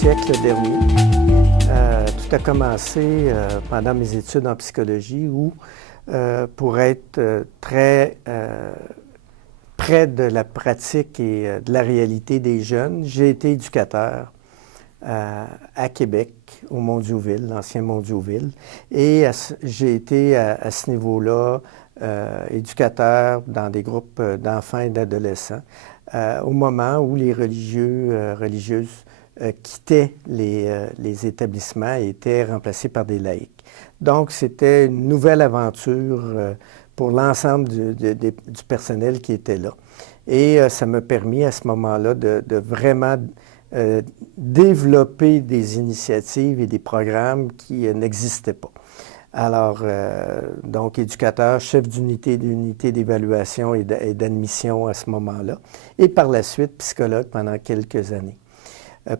siècle dernier. Tout a commencé pendant mes études en psychologie où, pour être très près de la pratique et de la réalité des jeunes, j'ai été éducateur à Québec, au Mont-Diouville, l'ancien Mont-Diouville. Et j'ai été à ce niveau-là éducateur dans des groupes d'enfants et d'adolescents au moment où les religieuses quittaient les établissements et étaient remplacés par des laïcs. Donc, c'était une nouvelle aventure pour l'ensemble du personnel qui était là. Et ça m'a permis à ce moment-là de vraiment développer des initiatives et des programmes qui n'existaient pas. Alors, donc, éducateur, chef d'unité d'évaluation et d'admission à ce moment-là. Et par la suite, psychologue pendant quelques années.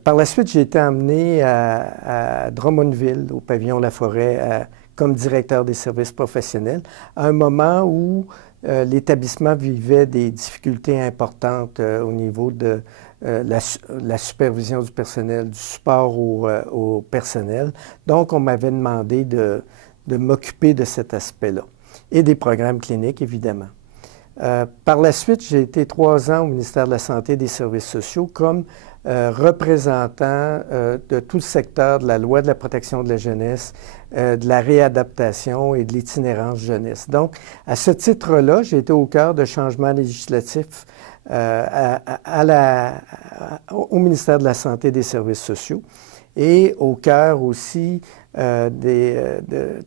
Par la suite, j'ai été emmené à Drummondville, au pavillon La Forêt, comme directeur des services professionnels, à un moment où l'établissement vivait des difficultés importantes au niveau de la supervision du personnel, du support au personnel. Donc, on m'avait demandé de m'occuper de cet aspect-là et des programmes cliniques, évidemment. Par la suite, j'ai été 3 ans au ministère de la Santé et des Services sociaux comme représentant de tout le secteur de la loi de la protection de la jeunesse, de la réadaptation et de l'itinérance jeunesse. Donc, à ce titre-là, j'ai été au cœur de changements législatifs au ministère de la Santé et des Services sociaux et au cœur aussi de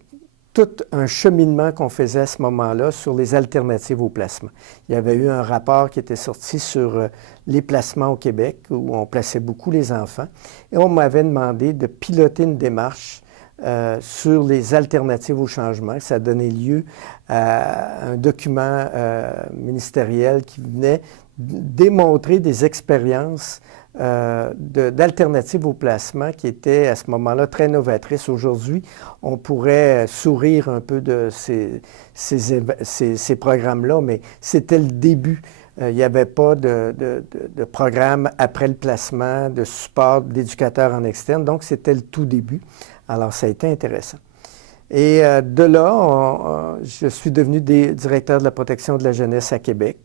tout un cheminement qu'on faisait à ce moment-là sur les alternatives au placement. Il y avait eu un rapport qui était sorti sur les placements au Québec, où on plaçait beaucoup les enfants, et on m'avait demandé de piloter une démarche sur les alternatives au changement. Ça a donné lieu à un document ministériel qui venait démontrer des expériences d'alternatives au placement qui étaient à ce moment-là très novatrices. Aujourd'hui, on pourrait sourire un peu de ces programmes-là, mais c'était le début. Il n'y avait pas de programme après le placement, de support d'éducateurs en externe, donc c'était le tout début. Alors, ça a été intéressant. Et de là, je suis devenu directeur de la protection de la jeunesse à Québec.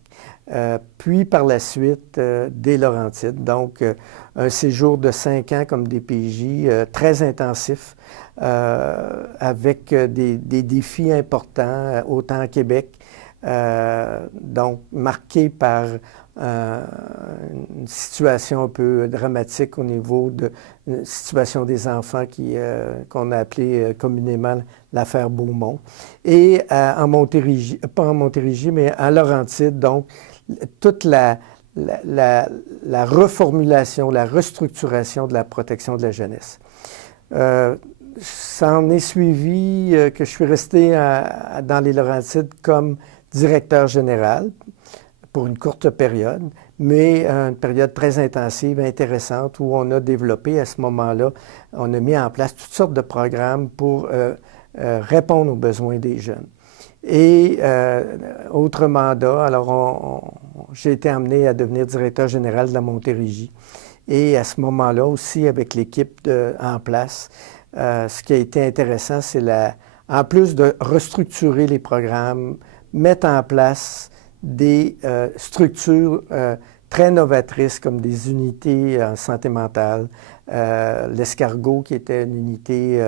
Puis par la suite, des Laurentides. Donc, un séjour de 5 ans comme DPJ, très intensif, avec des défis importants, autant à Québec, donc marqué par une situation un peu dramatique au niveau de la situation des enfants qu'on a appelé communément l'affaire Beaumont. Et en Montérégie, pas en Montérégie, mais en Laurentides, donc toute la reformulation, la restructuration de la protection de la jeunesse. Ça en est suivi que je suis resté dans les Laurentides comme directeur général pour une courte période, mais une période très intensive, intéressante, où on a développé à ce moment-là, on a mis en place toutes sortes de programmes pour répondre aux besoins des jeunes. Et autre mandat, alors j'ai été amené à devenir directeur général de la Montérégie. Et à ce moment-là aussi, avec l'équipe en place, ce qui a été intéressant, c'est en plus de restructurer les programmes, mettre en place des structures très novatrices comme des unités en santé mentale, l'Escargot qui était une unité,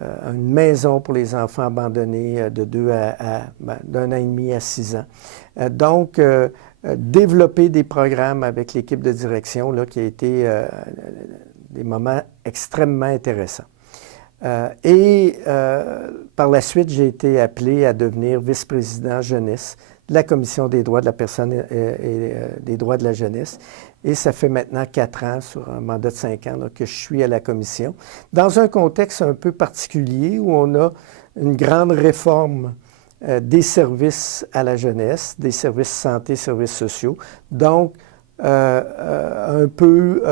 une maison pour les enfants abandonnés d'un an et demi à 6 ans. Donc, développer des programmes avec l'équipe de direction là, qui a été des moments extrêmement intéressants. Par la suite, j'ai été appelé à devenir vice-président jeunesse de la Commission des droits de la personne et des droits de la jeunesse. Et ça fait maintenant 4 ans, sur un mandat de 5 ans, là, que je suis à la commission, dans un contexte un peu particulier où on a une grande réforme des services à la jeunesse, des services santé, services sociaux. Donc, un peu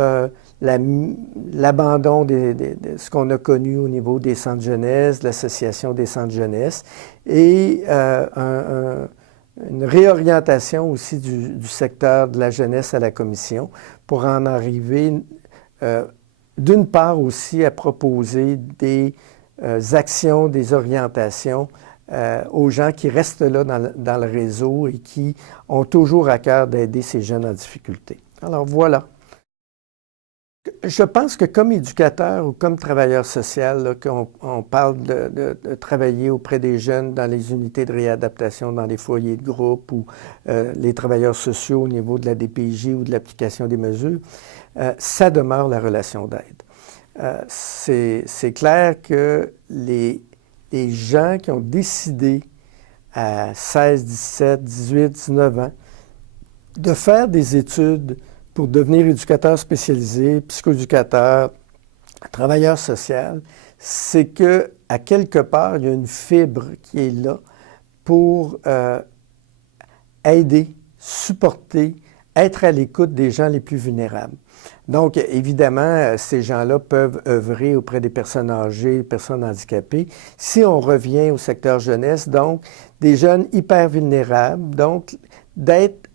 l'abandon de ce qu'on a connu au niveau des centres jeunesse, de l'association des centres jeunesse, et une réorientation aussi du secteur de la jeunesse à la commission pour en arriver d'une part aussi à proposer des actions, des orientations aux gens qui restent là dans le réseau et qui ont toujours à cœur d'aider ces jeunes en difficulté. Alors voilà. Je pense que comme éducateur ou comme travailleur social, là, on parle de travailler auprès des jeunes dans les unités de réadaptation, dans les foyers de groupe ou les travailleurs sociaux au niveau de la DPJ ou de l'application des mesures, ça demeure la relation d'aide. C'est clair que les gens qui ont décidé à 16, 17, 18, 19 ans de faire des études pour devenir éducateur spécialisé, psychoéducateur, travailleur social, c'est que à quelque part, il y a une fibre qui est là pour aider, supporter, être à l'écoute des gens les plus vulnérables. Donc, évidemment, ces gens-là peuvent œuvrer auprès des personnes âgées, des personnes handicapées. Si on revient au secteur jeunesse, donc, des jeunes hyper vulnérables, donc, d'être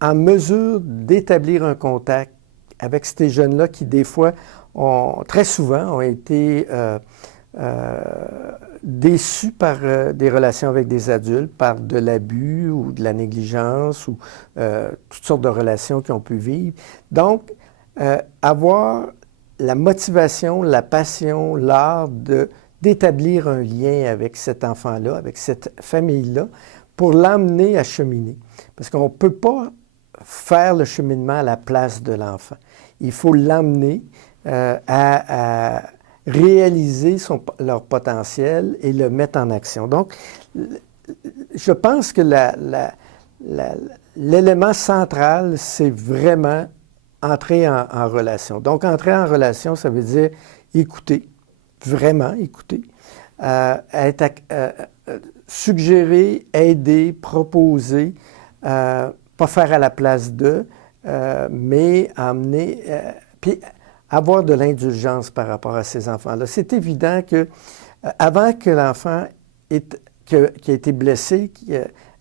en mesure d'établir un contact avec ces jeunes-là qui, des fois, très souvent, ont été déçus par des relations avec des adultes, par de l'abus ou de la négligence ou toutes sortes de relations qu'ils ont pu vivre. Donc, avoir la motivation, la passion, l'art d'établir un lien avec cet enfant-là, avec cette famille-là, pour l'emmener à cheminer. Parce qu'on ne peut pas faire le cheminement à la place de l'enfant. Il faut l'emmener à réaliser leur potentiel et le mettre en action. Donc, je pense que l'élément central, c'est vraiment entrer en relation. Donc, entrer en relation, ça veut dire écouter, vraiment écouter, suggérer, aider, proposer, pas faire à la place d'eux, mais amener, puis avoir de l'indulgence par rapport à ces enfants-là. C'est évident que avant que l'enfant qui a été blessé,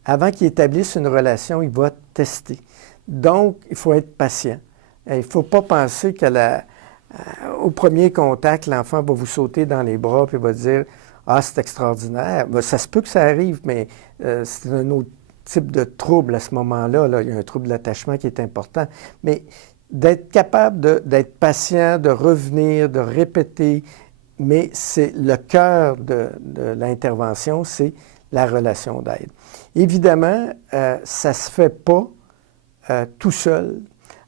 avant qu'il établisse une relation, il va tester. Donc, il faut être patient. Il ne faut pas penser qu'au premier contact, l'enfant va vous sauter dans les bras et va dire « Ah, c'est extraordinaire ». Ben, ça se peut que ça arrive, mais c'est un autre type de trouble à ce moment-là. Là. Il y a un trouble d'attachement qui est important. Mais d'être capable d'être patient, de revenir, de répéter, mais c'est le cœur de l'intervention, c'est la relation d'aide. Évidemment, ça ne se fait pas tout seul.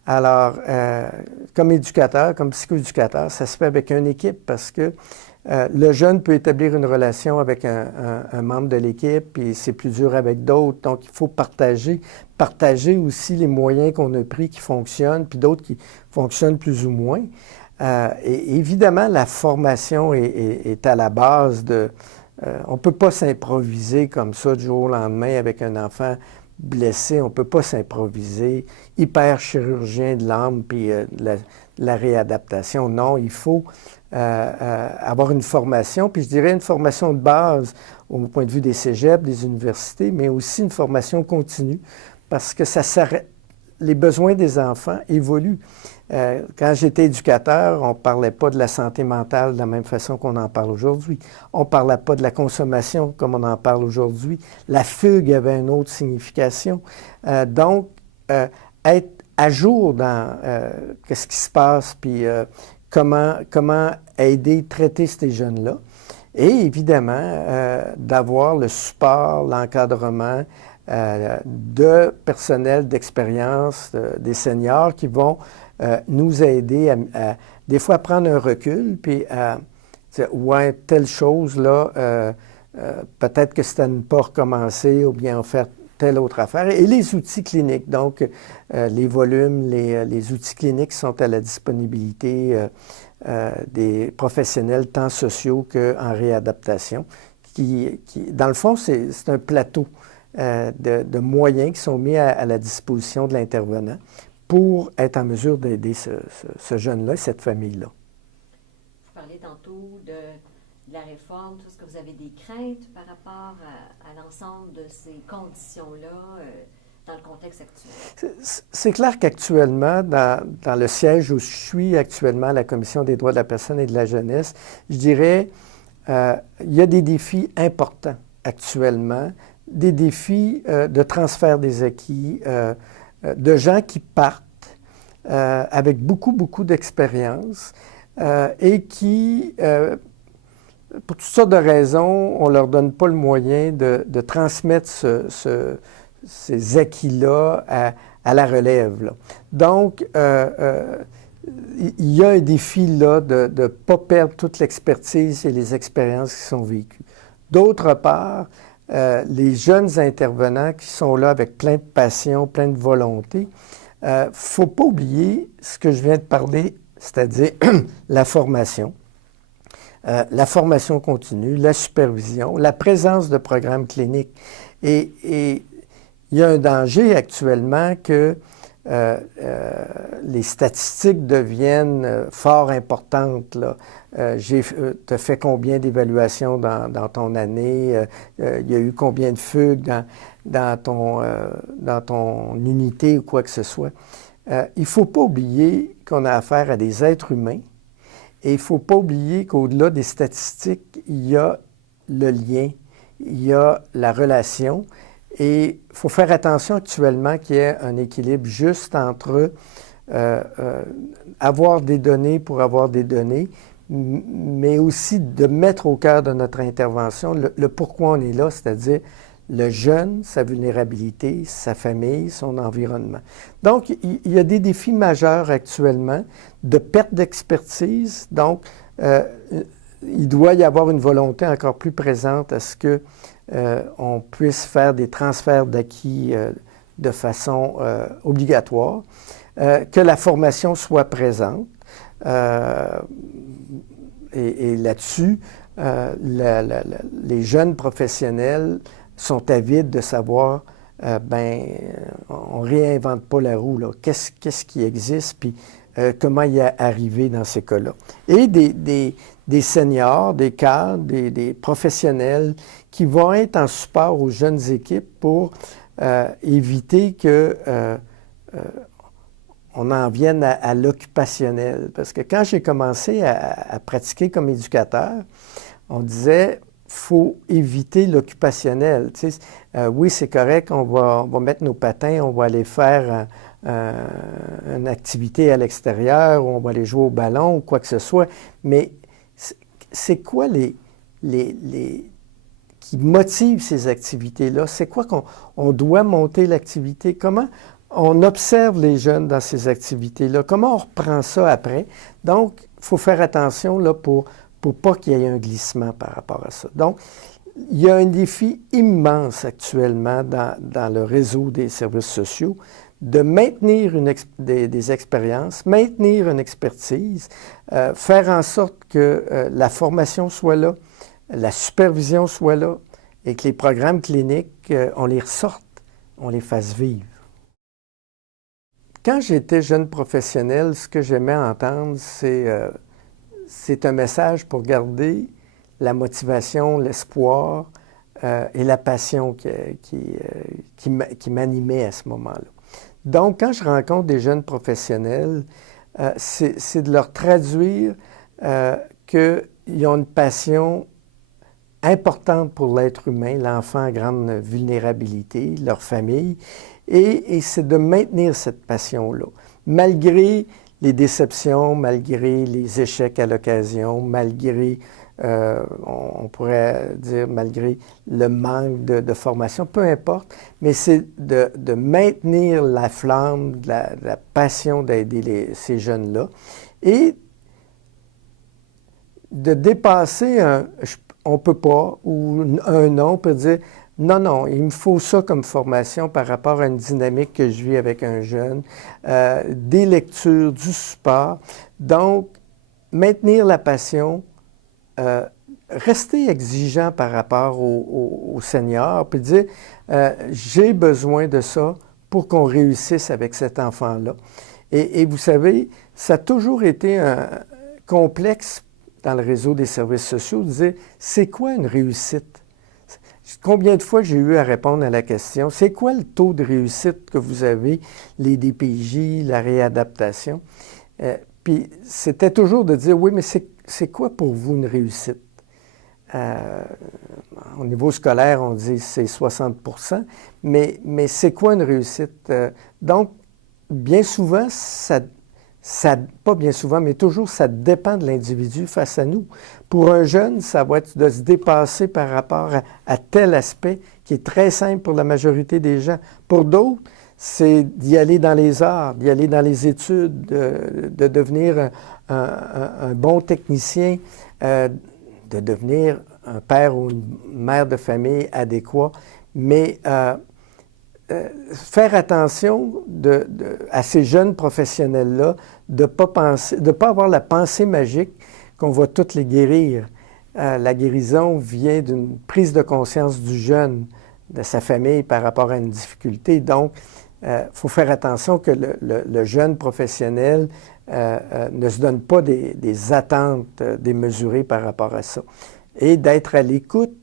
Alors, comme éducateur, comme psychoéducateur, ça se fait avec une équipe parce que le jeune peut établir une relation avec un membre de l'équipe, puis c'est plus dur avec d'autres. Donc, il faut partager aussi les moyens qu'on a pris qui fonctionnent, puis d'autres qui fonctionnent plus ou moins. Et évidemment, la formation est à la base de... on ne peut pas s'improviser comme ça du jour au lendemain avec un enfant blessé. On ne peut pas s'improviser hyper chirurgien de l'âme puis la réadaptation. Non, il faut avoir une formation, puis je dirais une formation de base au point de vue des cégeps, des universités, mais aussi une formation continue parce que les besoins des enfants évoluent. Quand j'étais éducateur, on ne parlait pas de la santé mentale de la même façon qu'on en parle aujourd'hui. On ne parlait pas de la consommation comme on en parle aujourd'hui. La fugue avait une autre signification. Donc, être à jour dans qu'est-ce qui se passe, puis comment aider, traiter ces jeunes-là. Et évidemment, d'avoir le support, l'encadrement de personnel d'expérience, des seniors qui vont nous aider à des fois, prendre un recul, puis à dire, ouais, telle chose, là, peut-être que c'est à ne pas recommencer ou bien en faire telle autre affaire. Et les outils cliniques, donc les volumes, les outils cliniques sont à la disponibilité des professionnels tant sociaux qu'en réadaptation, qui, dans le fond, c'est un plateau de moyens qui sont mis à la disposition de l'intervenant pour être en mesure d'aider ce jeune-là et cette famille-là. Vous parlez tantôt de la réforme. Est-ce que vous avez des craintes par rapport à l'ensemble de ces conditions-là, dans le contexte actuel? C'est clair qu'actuellement, dans le siège où je suis actuellement à la Commission des droits de la personne et de la jeunesse, je dirais il y a des défis importants actuellement, des défis de transfert des acquis, de gens qui partent avec beaucoup, beaucoup d'expérience et qui, pour toutes sortes de raisons, on ne leur donne pas le moyen de transmettre ces acquis-là à la relève, là. Donc, il y a un défi là de ne pas perdre toute l'expertise et les expériences qui sont vécues. D'autre part, les jeunes intervenants qui sont là avec plein de passion, plein de volonté, il ne faut pas oublier ce que je viens de parler, c'est-à-dire la formation continue, la supervision, la présence de programmes cliniques. Et il y a un danger actuellement que les statistiques deviennent fort importantes, là. Tu as fait combien d'évaluations dans ton année? Il y a eu combien de fugues dans ton unité ou quoi que ce soit? Il ne faut pas oublier qu'on a affaire à des êtres humains et il ne faut pas oublier qu'au-delà des statistiques, il y a le lien, il y a la relation. Et il faut faire attention actuellement qu'il y ait un équilibre juste entre avoir des données pour avoir des données, mais aussi de mettre au cœur de notre intervention le pourquoi on est là, c'est-à-dire le jeune, sa vulnérabilité, sa famille, son environnement. Donc, il y a des défis majeurs actuellement de perte d'expertise. Donc, il doit y avoir une volonté encore plus présente à ce que on puisse faire des transferts d'acquis de façon obligatoire, que la formation soit présente. Et là-dessus, les jeunes professionnels sont avides de savoir, on ne réinvente pas la roue, là. Qu'est-ce qui existe, puis comment y arriver dans ces cas-là. Et des seniors, des cadres, des professionnels qui vont être en support aux jeunes équipes pour éviter que on en vienne à l'occupationnel. Parce que quand j'ai commencé à pratiquer comme éducateur, on disait faut éviter l'occupationnel. Tu sais, oui, c'est correct, on va mettre nos patins, on va aller faire une activité à l'extérieur, ou on va aller jouer au ballon ou quoi que ce soit, mais c'est quoi qui motive ces activités-là? C'est quoi qu'on doit monter l'activité? Comment on observe les jeunes dans ces activités-là? Comment on reprend ça après? Donc, il faut faire attention là, pour pas qu'il y ait un glissement par rapport à ça. Donc, il y a un défi immense actuellement dans le réseau des services sociaux de maintenir des expériences, maintenir une expertise, faire en sorte que la formation soit là, la supervision soit là et que les programmes cliniques, on les ressorte, on les fasse vivre. Quand j'étais jeune professionnel, ce que j'aimais entendre, c'est un message pour garder la motivation, l'espoir et la passion qui m'animait à ce moment-là. Donc, quand je rencontre des jeunes professionnels, c'est de leur traduire qu'ils ont une passion importante pour l'être humain, l'enfant à grande vulnérabilité, leur famille, et c'est de maintenir cette passion-là, malgré les déceptions, malgré les échecs à l'occasion, malgré, on pourrait dire, malgré le manque de formation, peu importe, mais c'est de maintenir la flamme, la passion d'aider ces jeunes-là et de dépasser on ne peut pas, ou un non, on peut dire non, il me faut ça comme formation par rapport à une dynamique que je vis avec un jeune, des lectures, du support. Donc, maintenir la passion, rester exigeant par rapport aux seniors, puis dire j'ai besoin de ça pour qu'on réussisse avec cet enfant-là. Et vous savez, ça a toujours été un complexe dans le réseau des services sociaux de dire c'est quoi une réussite? Combien de fois j'ai eu à répondre à la question, c'est quoi le taux de réussite que vous avez, les DPJ, la réadaptation? Puis c'était toujours de dire, oui, mais c'est quoi pour vous une réussite? Au niveau scolaire, on dit c'est 60 %, mais c'est quoi une réussite? Donc, bien souvent, pas bien souvent, mais toujours, ça dépend de l'individu face à nous. Pour un jeune, ça va être de se dépasser par rapport à tel aspect qui est très simple pour la majorité des gens. Pour d'autres, c'est d'y aller dans les arts, d'y aller dans les études, de devenir un bon technicien, de devenir un père ou une mère de famille adéquat, mais faire attention à ces jeunes professionnels-là, de ne pas avoir la pensée magique qu'on va toutes les guérir. La guérison vient d'une prise de conscience du jeune, de sa famille par rapport à une difficulté. Donc, il faut faire attention que le jeune professionnel ne se donne pas des attentes démesurées par rapport à ça. Et d'être à l'écoute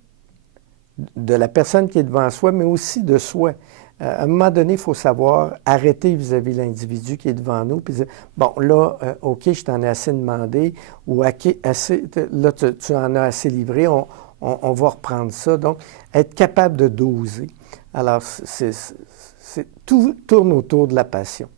de la personne qui est devant soi, mais aussi de soi. À un moment donné, il faut savoir arrêter vis-à-vis de l'individu qui est devant nous, puis dire, bon, là, OK, je t'en ai assez demandé, ou assez, là, tu en as assez livré, on va reprendre ça. Donc, être capable de doser. Alors, tout tourne autour de la passion.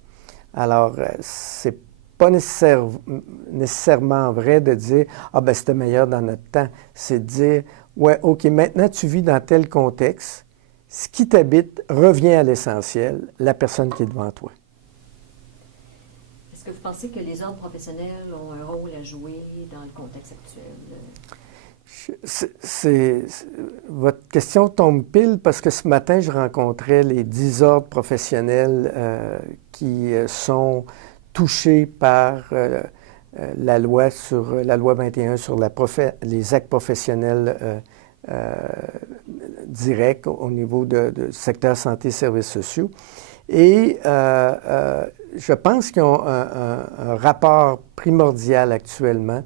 Alors, c'est pas nécessairement vrai de dire « Ah, ben c'était meilleur dans notre temps ». C'est de dire « Ouais, OK, maintenant tu vis dans tel contexte, ce qui t'habite revient à l'essentiel, la personne qui est devant toi ». Est-ce que vous pensez que les ordres professionnels ont un rôle à jouer dans le contexte actuel? Votre question tombe pile parce que ce matin, je rencontrais les 10 ordres professionnels qui sont touchés par la loi 21 sur les actes professionnels directs au niveau du secteur santé et services sociaux. Et je pense qu'ils ont un rapport primordial actuellement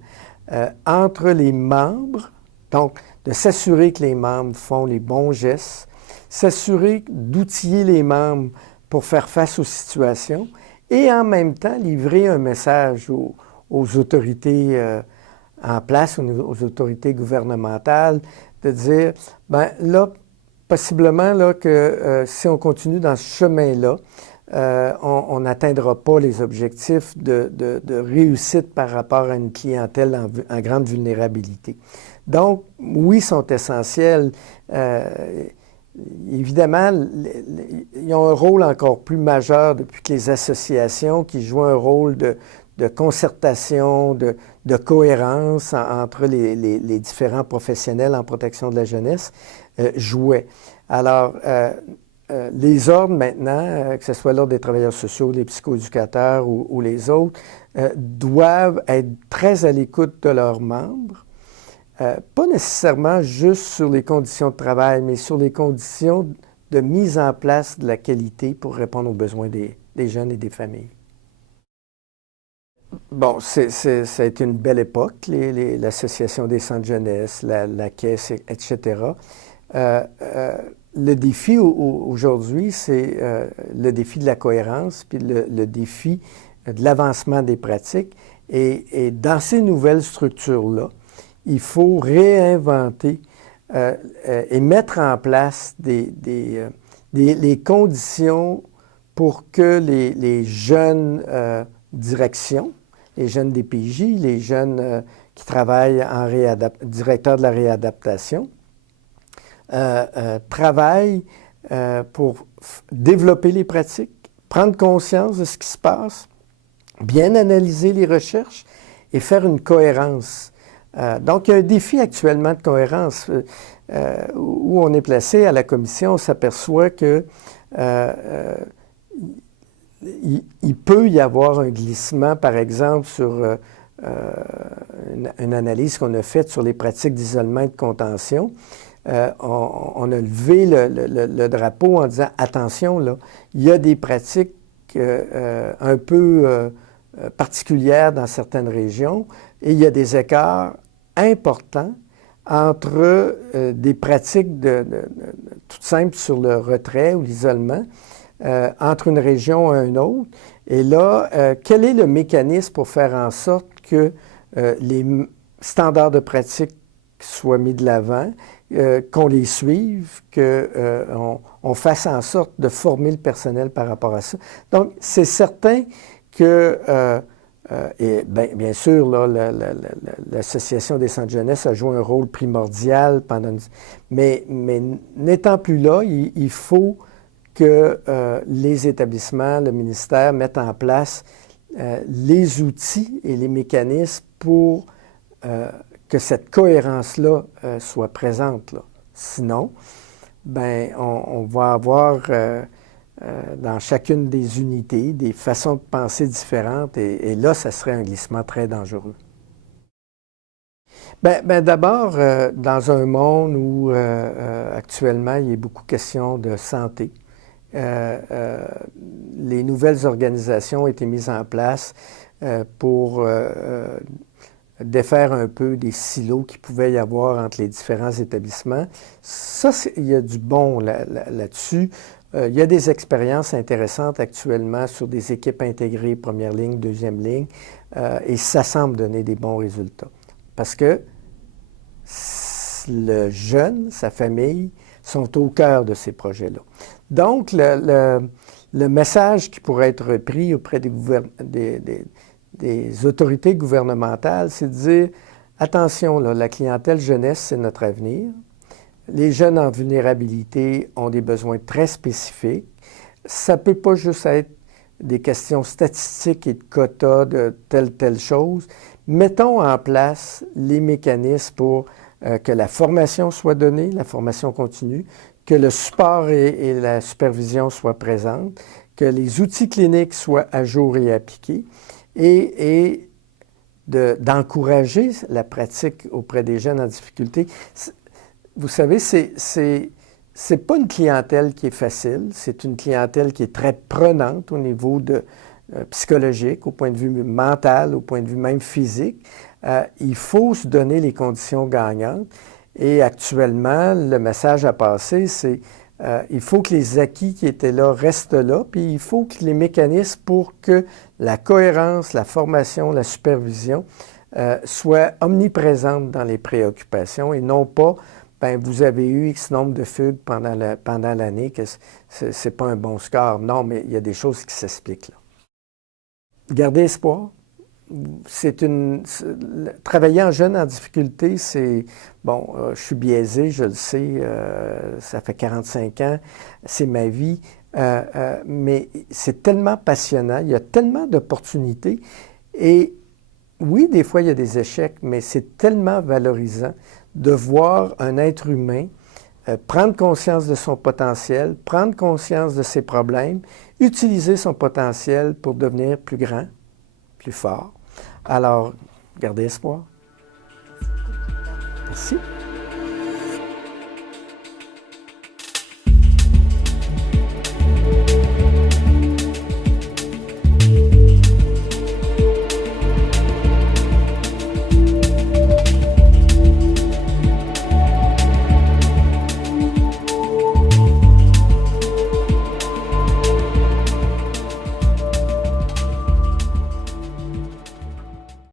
entre les membres, donc de s'assurer que les membres font les bons gestes, s'assurer d'outiller les membres pour faire face aux situations et en même temps livrer un message aux autorités en place, aux autorités gouvernementales, de dire, bien là, possiblement là, que si on continue dans ce chemin-là, on n'atteindra pas les objectifs de réussite par rapport à une clientèle en grande vulnérabilité. Donc, oui, ils sont essentiels. Évidemment, ils ont un rôle encore plus majeur depuis que les associations qui jouent un rôle de concertation, de cohérence entre les différents professionnels en protection de la jeunesse jouaient. Alors, les ordres maintenant, que ce soit l'Ordre des travailleurs sociaux, les psychoéducateurs ou les autres, doivent être très à l'écoute de leurs membres, pas nécessairement juste sur les conditions de travail, mais sur les conditions de mise en place de la qualité pour répondre aux besoins des jeunes et des familles. Bon, ça a été une belle époque, l'Association des centres jeunesse, la Caisse, etc. Le défi aujourd'hui, c'est le défi de la cohérence, puis le défi de l'avancement des pratiques. Et dans ces nouvelles structures-là, il faut réinventer et mettre en place les conditions pour que les jeunes directions, les jeunes DPJ, les jeunes qui travaillent en directeur de la réadaptation, travaillent pour développer les pratiques, prendre conscience de ce qui se passe, bien analyser les recherches et faire une cohérence. Donc, il y a un défi actuellement de cohérence où on est placé à la commission. On s'aperçoit que il peut y avoir un glissement, par exemple, sur une analyse qu'on a faite sur les pratiques d'isolement et de contention. On a levé le drapeau en disant « Attention, là, il y a des pratiques un peu particulières dans certaines régions et il y a des écarts importants entre des pratiques toutes simples sur le retrait ou l'isolement, entre une région et une autre. Et là, quel est le mécanisme pour faire en sorte que les standards de pratique soient mis de l'avant, qu'on les suive, qu'on fasse en sorte de former le personnel par rapport à ça. Donc, c'est certain que, et bien sûr, là, l'Association des centres jeunesse a joué un rôle primordial mais n'étant plus là, il faut que les établissements, le ministère mettent en place les outils et les mécanismes pour que cette cohérence-là soit présente, là. Sinon, on va avoir dans chacune des unités des façons de penser différentes et là, ça serait un glissement très dangereux. D'abord, dans un monde où actuellement, il y a beaucoup de questions de santé, les nouvelles organisations ont été mises en place pour défaire un peu des silos qu'il pouvait y avoir entre les différents établissements. Ça, il y a du bon là-dessus. Il y a des expériences intéressantes actuellement sur des équipes intégrées, première ligne, deuxième ligne, et ça semble donner des bons résultats. Parce que le jeune, sa famille, sont au cœur de ces projets-là. Donc, le message qui pourrait être repris auprès des autorités gouvernementales, c'est de dire, attention, là, la clientèle jeunesse, c'est notre avenir. Les jeunes en vulnérabilité ont des besoins très spécifiques. Ça ne peut pas juste être des questions statistiques et de quotas de telle chose. Mettons en place les mécanismes pour que la formation soit donnée, la formation continue, que le support et la supervision soient présentes, que les outils cliniques soient à jour et appliqués, et d'encourager la pratique auprès des jeunes en difficulté. Vous savez, c'est pas une clientèle qui est facile, c'est une clientèle qui est très prenante au niveau psychologique, au point de vue mental, au point de vue même physique. Il faut se donner les conditions gagnantes. Et actuellement, le message à passer, c'est il faut que les acquis qui étaient là restent là, puis il faut que les mécanismes pour que la cohérence, la formation, la supervision soient omniprésentes dans les préoccupations et non pas, vous avez eu X nombre de fugues pendant l'année, que c'est pas un bon score. Non, mais il y a des choses qui s'expliquent là. Garder espoir. Travailler en jeune en difficulté, c'est... Bon, je suis biaisé, je le sais, ça fait 45 ans, c'est ma vie, mais c'est tellement passionnant, il y a tellement d'opportunités, et oui, des fois, il y a des échecs, mais c'est tellement valorisant de voir un être humain prendre conscience de son potentiel, prendre conscience de ses problèmes, utiliser son potentiel pour devenir plus grand, plus fort. Alors, gardez espoir. Merci.